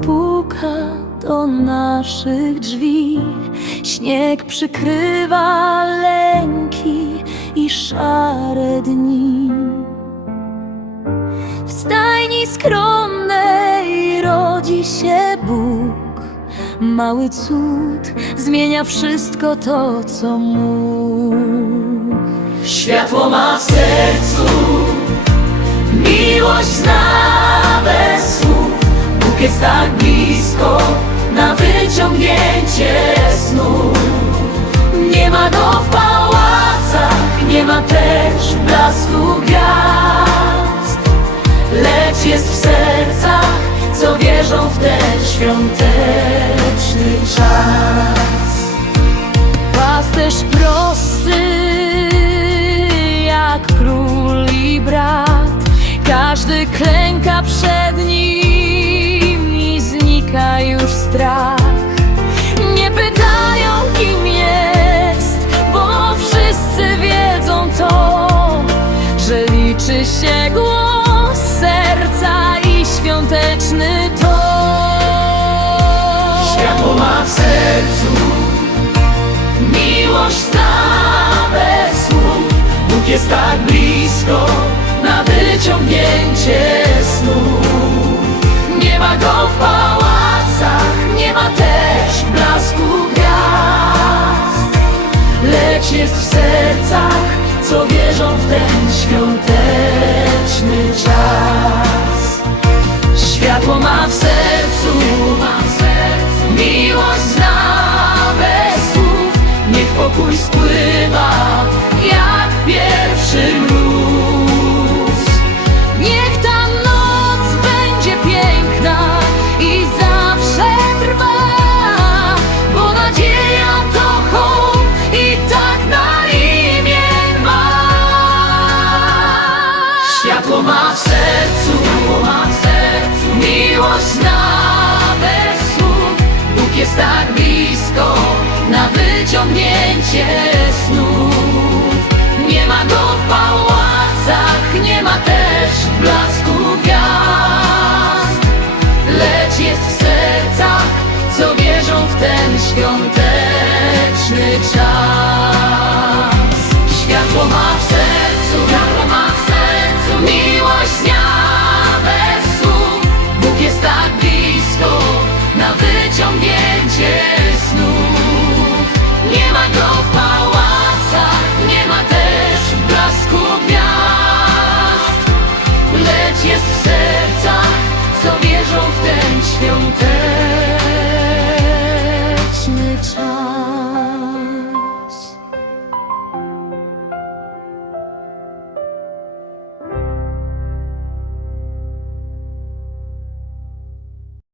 puka do naszych drzwi. Śnieg przykrywa lęki i szare dni. W stajni skromnej rodzi się Bóg. Mały cud zmienia wszystko to, co mógł. Światło ma w sercu, miłość zna. Jest tak blisko, na wyciągnięcie snu. Nie ma go w pałacach, nie ma też w blasku gwiazd. Lecz jest w sercach, co wierzą w ten świąteczny czas. Pasterz prosty jak król i brat Każdy klęka przed sercu, miłość bez słów. Bóg jest tak blisko, na wyciągnięcie snów. Nie ma go w pałacach, nie ma też blasku gwiazd. Lecz jest w sercach, co wierzą w ten świąteczny czas. Światło ma w sercu, ma w sercu. Miłość zna Światło ma w sercu, w sercu. Miłość bez słów. Bóg jest tak blisko na wyciągnięcie snów. Nie ma go w pałacach, nie ma też w blasku gwiazd. Lecz jest w sercach, co wierzą w ten świąteczny